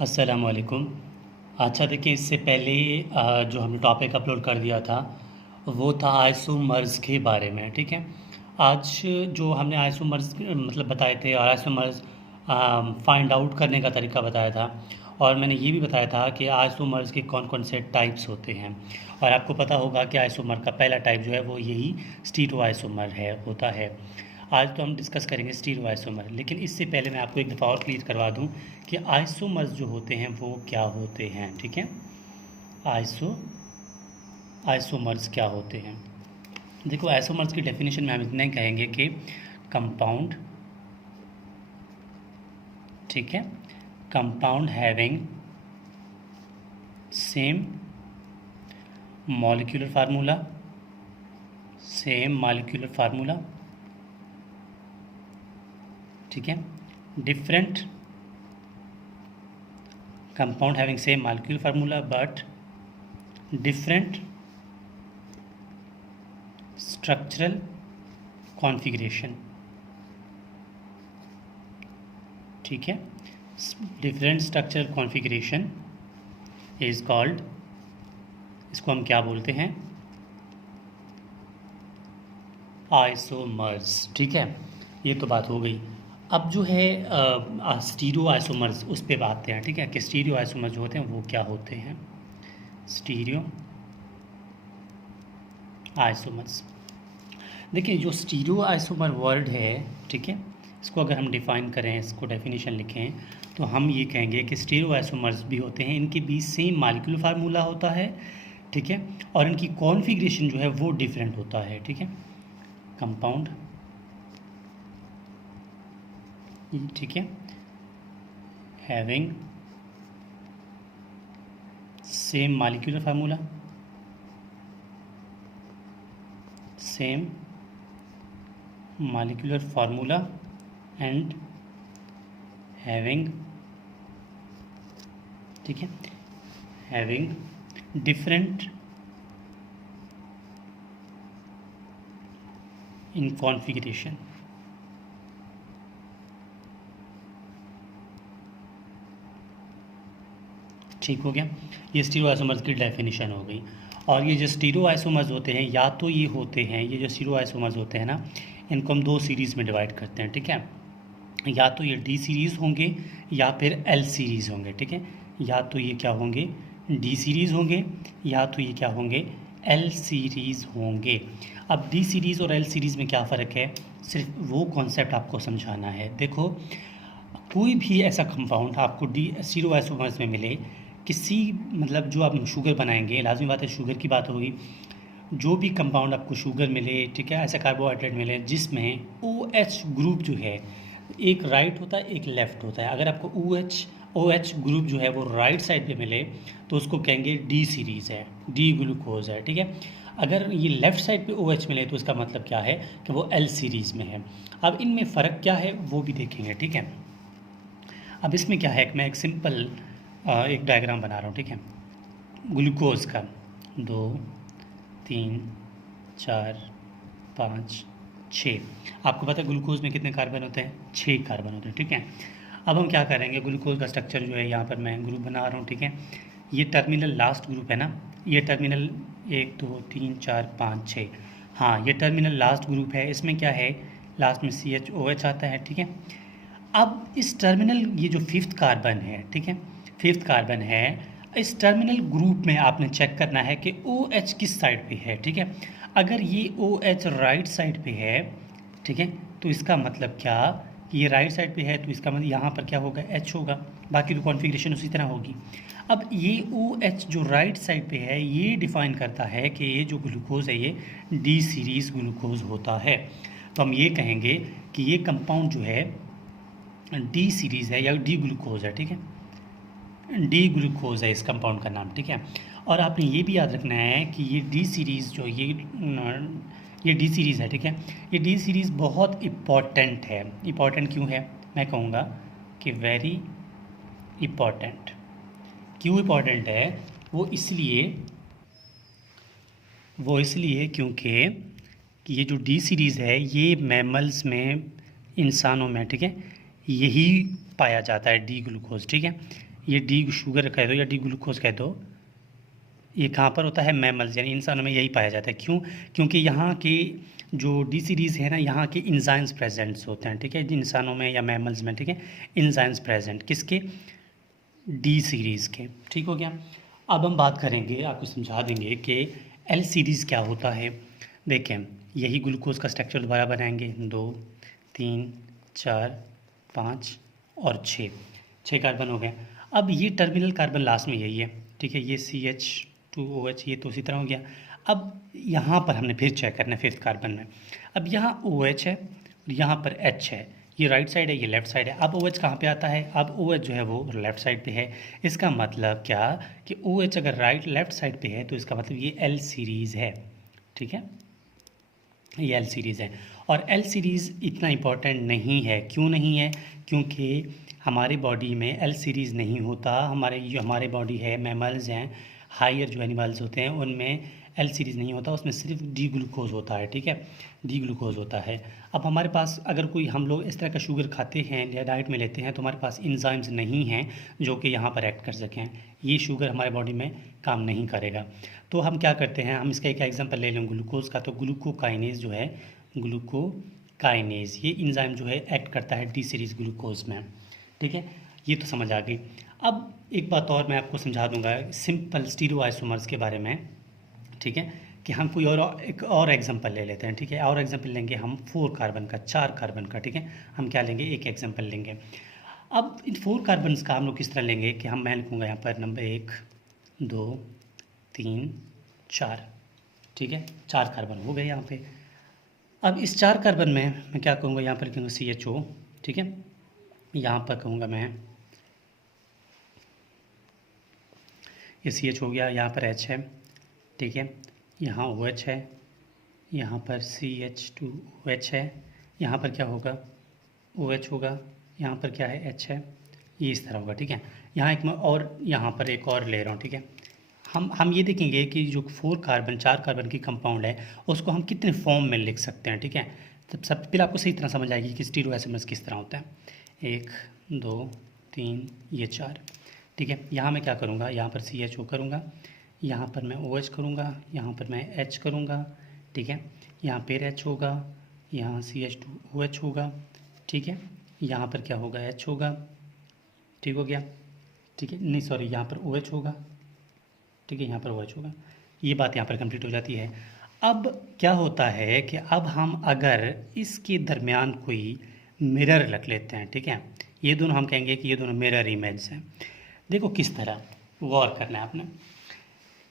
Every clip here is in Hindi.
अस्सलाम वालेकुम। अच्छा देखिए, इससे पहले जो हमने टॉपिक अपलोड कर दिया था वो था आइसोमर्स के बारे में, ठीक है। आज जो हमने आइसोमर्स मतलब बताए थे और आइसोमर्स फाइंड आउट करने का तरीका बताया था, और मैंने ये भी बताया था कि आइसोमर्स के कौन कौन से टाइप्स होते हैं। और आपको पता होगा कि आइसोमर का पहला टाइप जो है वो यही स्टीरियो आइसोमर है होता है। आज तो हम डिस्कस करेंगे स्टीरियो आइसोमर, लेकिन इससे पहले मैं आपको एक दफ़ा और क्लियर करवा दूं कि आइसोमर्स जो होते हैं वो क्या होते हैं, ठीक है। आइसोमर्स क्या होते हैं। देखो, आइसोमर्स की डेफिनेशन में हम इतना ही कहेंगे कि कंपाउंड, ठीक है, compound having same molecular formula, ठीक है। Different compound having same molecular formula but different structural configuration, ठीक है। Different structural configuration is called, इसको हम क्या बोलते हैं, आइसोमर्स, ठीक है। ये तो बात हो गई। अब जो है स्टीरियो आइसोमर्स, उस पर बात हैं, ठीक है, कि स्टीरियो आइसोमर्स जो होते हैं वो क्या होते हैं। स्टीरियो आइसोमर्स, देखिए जो स्टीरियो आइसोमर वर्ड है, ठीक है, इसको अगर हम डिफ़ाइन करें, इसको डेफिनेशन लिखें, तो हम ये कहेंगे कि स्टीरियो आइसोमर्स भी होते हैं, इनके बीच सेम मॉलिक्यूलर फार्मूला होता है, ठीक है, और इनकी कॉन्फ़िगरेशन जो है वो डिफरेंट होता है, ठीक है। कंपाउंड, ठीक है, having same molecular formula, and having, ठीक है, हैविंग डिफरेंट इन कॉन्फ़िगरेशन, ठीक हो गया। ये स्टीरियो आइसोमर्स की डेफिनेशन हो गई। और ये जो स्टीरियो आइसोमर्स होते हैं, या तो ये होते हैं, ये जो स्टीरियो आइसोमर्स होते हैं ना, इनको हम दो सीरीज़ में डिवाइड करते हैं, ठीक है। या तो ये डी सीरीज़ होंगे या फिर एल सीरीज़ होंगे, ठीक है। या तो ये क्या होंगे, डी सीरीज़ होंगे, या तो ये क्या होंगे, एल सीरीज़ होंगे। अब डी सीरीज़ और एल सीरीज़ में क्या फ़र्क है, सिर्फ वो कॉन्सेप्ट आपको समझाना है। देखो, कोई भी ऐसा कंपाउंड आपको डी स्टीरियो आइसोमर्स में मिले, किसी मतलब जो आप शुगर बनाएंगे, लाजमी बात है शुगर की बात होगी, जो भी कंपाउंड आपको शुगर मिले, ठीक है, ऐसा कार्बोहाइड्रेट मिले जिसमें ओ एच ग्रुप जो है, एक राइट होता है एक लेफ़्ट होता है। अगर आपको ओ एच ग्रुप जो है वो राइट साइड पे मिले तो उसको कहेंगे डी सीरीज़ है, डी ग्लूकोज है, ठीक है। अगर ये लेफ़्ट साइड पे ओ एच मिले तो इसका मतलब क्या है कि वो एल सीरीज़ में है। अब इनमें फ़र्क क्या है वो भी देखेंगे, ठीक है। अब इसमें क्या है, मैं एक सिंपल एक डायग्राम बना रहा हूँ, ठीक है, ग्लूकोज का 2 3 4 5 6। आपको पता है ग्लूकोज में कितने कार्बन होते हैं, 6 कार्बन होते हैं, ठीक है। अब हम क्या करेंगे, ग्लूकोज का स्ट्रक्चर जो है यहाँ पर मैं ग्रुप बना रहा हूँ, ठीक है। ये टर्मिनल लास्ट ग्रुप है ना, ये टर्मिनल 1 2 3 4 5 6, हाँ ये टर्मिनल लास्ट ग्रुप है। इसमें क्या है, लास्ट में CHOH आता है, ठीक है। अब इस टर्मिनल, ये जो फिफ्थ कार्बन है, ठीक है, फिफ्थ कार्बन है, इस टर्मिनल ग्रुप में आपने चेक करना है कि OH किस साइड पे है, ठीक है। अगर ये OH राइट साइड पे है, ठीक है, तो इसका मतलब क्या कि ये राइट साइड पे है, तो इसका मतलब यहाँ पर क्या होगा, H होगा, बाकी तो कॉन्फ़िगरेशन उसी तरह होगी। अब ये OH जो राइट साइड पे है ये डिफ़ाइन करता है कि ये जो ग्लूकोज है ये डी सीरीज़ ग्लूकोज होता है। तो हम ये कहेंगे कि ये कंपाउंड जो है डी सीरीज़ है या डी ग्लूकोज है, ठीक है, डी ग्लूकोज है इस कंपाउंड का नाम, ठीक है। और आपने ये भी याद रखना है कि ये डी सीरीज़ जो ये डी सीरीज़ है, ठीक है, ये डी सीरीज़ बहुत इम्पॉर्टेंट है। इम्पॉर्टेंट क्यों है, मैं कहूँगा कि वेरी इम्पॉर्टेंट। क्यों इम्पॉर्टेंट है, वो इसलिए क्योंकि कि ये जो डी सीरीज़ है ये मैमल्स में, इंसानों में, ठीक है, यही पाया जाता है डी ग्लूकोज, ठीक है। ये डी शुगर कह दो या डी ग्लूकोज कह दो, ये कहाँ पर होता है? मैमल्स यानी इंसानों में यही पाया जाता है। क्यों? क्योंकि यहाँ की जो डी सीरीज़ है ना, यहाँ के इंजाइम्स प्रेजेंट्स होते हैं, ठीक है, इंसानों में या मैमल्स में, ठीक है, इंजाइम्स प्रेजेंट किसके? डी सीरीज़ के। ठीक हो गया। अब हम बात करेंगे, आपको समझा देंगे कि एल सीरीज़ क्या होता है। देखें, यही ग्लूकोज का स्ट्रक्चर दोबारा बनाएंगे, 2 3 4 5 और 6 कार्बन हो गए। अब ये टर्मिनल कार्बन लास्ट में यही है, ठीक है, ये CH2OH, ये तो उसी तरह हो गया। अब यहाँ पर हमने फिर चेक करना है फिफ्थ कार्बन में। अब यहाँ OH है और यहाँ पर H है, ये राइट साइड है, ये लेफ़्ट साइड है। अब OH कहाँ पे आता है? अब OH जो है वो लेफ़्ट साइड पे है। इसका मतलब क्या कि OH अगर लेफ़्ट साइड पे है तो इसका मतलब ये L सीरीज़ है, ठीक है, ये एल सीरीज़ है। और एल सीरीज़ इतना इम्पोर्टेंट नहीं है। क्यों नहीं है? क्योंकि हमारे बॉडी में एल सीरीज़ नहीं होता। हमारे बॉडी है, मैमल्स हैं, हायर जो एनिमल्स होते हैं उनमें एल सीरीज़ नहीं होता, उसमें सिर्फ डी ग्लूकोज होता है, ठीक है, डी ग्लूकोज होता है। अब हमारे पास अगर कोई हम लोग इस तरह का शुगर खाते हैं या डाइट में लेते हैं तो हमारे पास इंजाइम्स नहीं हैं जो कि यहाँ पर एक्ट कर सकें, ये शुगर हमारे बॉडी में काम नहीं करेगा। तो हम क्या करते हैं, हम इसका एक एग्जांपल ले लें ग्लूकोज का, तो ग्लूकोकाइनेज जो है, ग्लूकोकाइनेज ये इंजाइम जो है एक्ट करता है डी सीरीज़ ग्लूकोज में, ठीक है, ये तो समझ आ गई। अब एक बात और मैं आपको समझा दूंगा सिंपल स्टीरियोआइसोमर्स के बारे में, ठीक है, कि हम कोई एक और एग्जांपल ले लेते हैं, ठीक है, और एग्जांपल लेंगे हम 4 कार्बन का, 4 कार्बन का, ठीक है, हम क्या लेंगे, एक एग्जांपल लेंगे। अब इन 4 कार्बन का हम लोग किस तरह लेंगे कि मैं लिखूँगा यहाँ पर नंबर 1 2 3 4, ठीक है, 4 कार्बन हो गए यहाँ पे। अब इस 4 कार्बन में मैं क्या कहूँगा, यहाँ पर कहूँगा CHO, ठीक है, यहाँ पर कहूँगा मैं ये CH हो गया, यहाँ पर H है, ठीक है, यहाँ OH है, यहाँ पर CH2OH है, यहाँ पर क्या होगा, OH होगा, यहाँ पर क्या है, H है, ये इस तरह होगा, ठीक है। यहाँ एक मैं और यहाँ पर एक और ले रहा हूँ, ठीक है। हम ये देखेंगे कि जो 4 कार्बन की कंपाउंड है उसको हम कितने फॉर्म में लिख सकते हैं, ठीक है। तब सब फिर आपको सही तरह समझ आएगी कि स्टीरियोआइसोमर्स किस तरह होता है। 1 2 3 ये 4, ठीक है। यहाँ मैं क्या करूँगा, यहाँ पर CHO करूँगा, यहाँ पर मैं OH करूँगा, यहाँ पर मैं H करूँगा, ठीक है, यहाँ पर H होगा, यहाँ CH2OH होगा, ठीक है, यहाँ पर क्या होगा, H होगा, ठीक हो गया, ठीक है, नहीं सॉरी, यहाँ पर OH होगा, ठीक है, यहाँ पर OH होगा। ये बात यहाँ पर कंप्लीट हो जाती है। अब क्या होता है कि अब हम अगर इसके दरमियान कोई मिरर रख लेते हैं, ठीक है, ये दोनों हम कहेंगे कि ये दोनों मिरर इमेज हैं। देखो किस तरह गौर करना है आपने।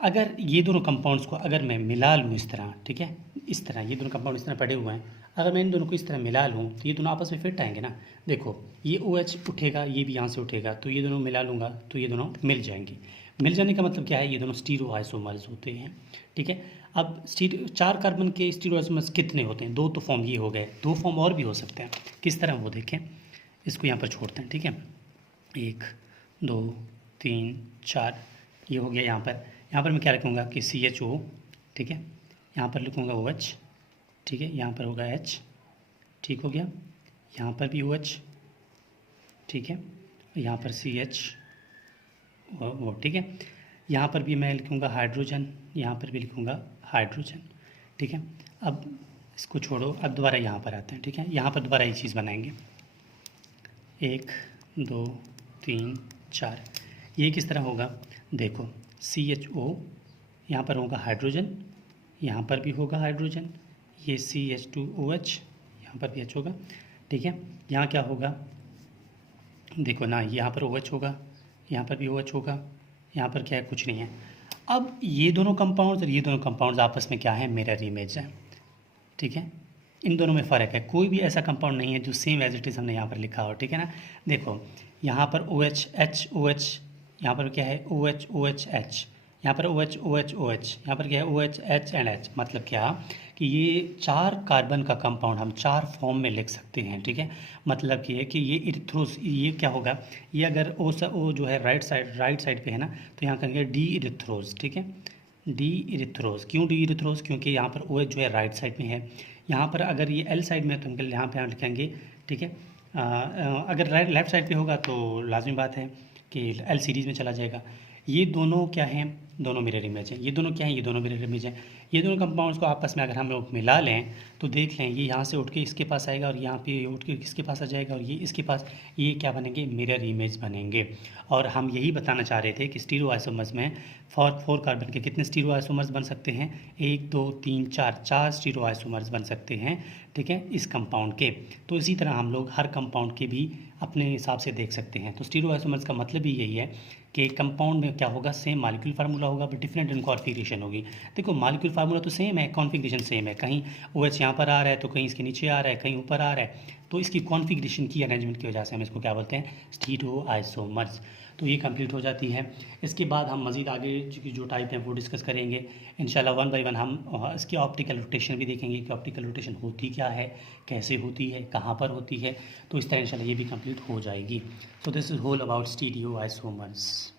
अगर ये दोनों कंपाउंड्स को अगर मैं मिला लूँ इस तरह, ठीक है, इस तरह ये दोनों कंपाउंड इस तरह पड़े हुए हैं, अगर मैं इन दोनों को इस तरह मिला लूँ तो ये दोनों आपस में फिट आएंगे ना। देखो ये OH उठेगा, ये भी यहाँ से उठेगा, तो ये दोनों मिला लूँगा तो ये दोनों मिल जाएंगी। मिल जाने का मतलब क्या है, ये दोनों स्टीरियोआइसोमर्स होते हैं, ठीक है। अब 4 कार्बन के स्टीरियोआइसोमर्स कितने होते हैं? 2 तो फॉर्म ये हो गए, 2 फॉर्म और भी हो सकते हैं। किस तरह वो देखें, इसको यहाँ पर छोड़ते हैं, ठीक है, 1 2 3 4 ये हो गया। यहाँ पर मैं क्या लिखूँगा कि CHO, ठीक है, यहाँ पर लिखूँगा OH, ठीक है, यहाँ पर होगा H, ठीक हो गया, यहाँ पर भी OH, ठीक है, यहाँ पर CH वो, ठीक है, यहाँ पर भी मैं लिखूँगा हाइड्रोजन, यहाँ पर भी लिखूँगा हाइड्रोजन, ठीक है। अब इसको छोड़ो, अब दोबारा यहाँ पर आते हैं, ठीक है, यहाँ पर दोबारा ये चीज़ बनाएंगे, 1 2 3 4, ये किस तरह होगा, देखो CHO, यहाँ पर होगा हाइड्रोजन, यहाँ पर भी होगा हाइड्रोजन, ये CH2OH, यहाँ पर भी H होगा, ठीक है। यहाँ क्या होगा, देखो ना, यहाँ पर OH होगा, यहाँ पर भी OH होगा, यहाँ पर क्या है, कुछ नहीं है। अब ये दोनों कंपाउंड्स और ये दोनों कंपाउंड्स आपस में क्या है, मिरर इमेज है, ठीक है। इन दोनों में फ़र्क है, कोई भी ऐसा कंपाउंड नहीं है जो सेम एज इट इज़ हमने यहाँ पर लिखा हो, ठीक है ना। देखो यहाँ पर OH H OH, यहाँ पर क्या है OH OH H, यहाँ पर OH OH OH, यहाँ पर क्या है OH H एंड H। मतलब क्या कि ये 4 कार्बन का कंपाउंड हम 4 फॉर्म में लिख सकते हैं, ठीक है। मतलब कि है कि ये इरिथ्रोस, ये क्या होगा, ये अगर O जो है राइट साइड पे है ना, तो यहाँ कहेंगे डी इरिथ्रोस, ठीक है, डी इरिथ्रोस। क्यों डी इरिथ्रोस? क्योंकि यहाँ पर OH जो है राइट साइड में है। यहाँ पर अगर ये L साइड में है तो हम यहाँ पे हम लिखेंगे, ठीक है, अगर लेफ़्ट साइड पे होगा तो लाजमी बात है कि एल सीरीज़ में चला जाएगा। ये दोनों क्या हैं, दोनों मिरर इमेज हैं। ये दोनों क्या हैं, ये दोनों मिरर इमेज हैं। ये दोनों कंपाउंड्स को आपस में अगर हम लोग मिला लें तो देख लें, ये यहाँ से उठ के इसके पास आएगा और यहाँ पे उठ के इसके पास आ जाएगा और ये इसके पास, ये क्या बनेंगे, मिरर इमेज बनेंगे। और हम यही बताना चाह रहे थे कि स्टीरियो आइसोमर्स में फोर कार्बन के कितने स्टीरियो आइसोमर्स बन सकते हैं, 1 2 3 4 स्टीरियो आइसोमर्स बन सकते हैं, ठीक है, इस कंपाउंड के। तो इसी तरह हम लोग हर कंपाउंड के भी अपने हिसाब से देख सकते हैं। तो स्टीरियो आइसोमर्स का मतलब ही यही है कि कंपाउंड में क्या होगा, सेम मॉलिक्यूल फार्मूला होगा बट डिफरेंट इन कॉन्फ़िगरेशन होगी। देखो मॉलिक्यूल फार्मूला तो सेम है, कॉन्फ़िगरेशन सेम है, कहीं OH यहाँ पर आ रहा है तो कहीं इसके नीचे आ रहा है, कहीं ऊपर आ रहा है, तो इसकी कॉन्फ़िगरेशन की अरेंजमेंट की वजह से हम इसको क्या बोलते हैं, स्टीरियो आइसोमर्स। तो ये कंप्लीट हो जाती है। इसके बाद हम मज़ीद आगे की जो टाइप हैं वो डिस्कस करेंगे इंशाल्लाह, वन बाय वन। हम इसकी ऑप्टिकल रोटेशन भी देखेंगे कि ऑप्टिकल रोटेशन होती क्या है, कैसे होती है, कहाँ पर होती है। तो इस तरह इंशाल्लाह ये भी कंप्लीट हो जाएगी। So this is whole about stereo isomers.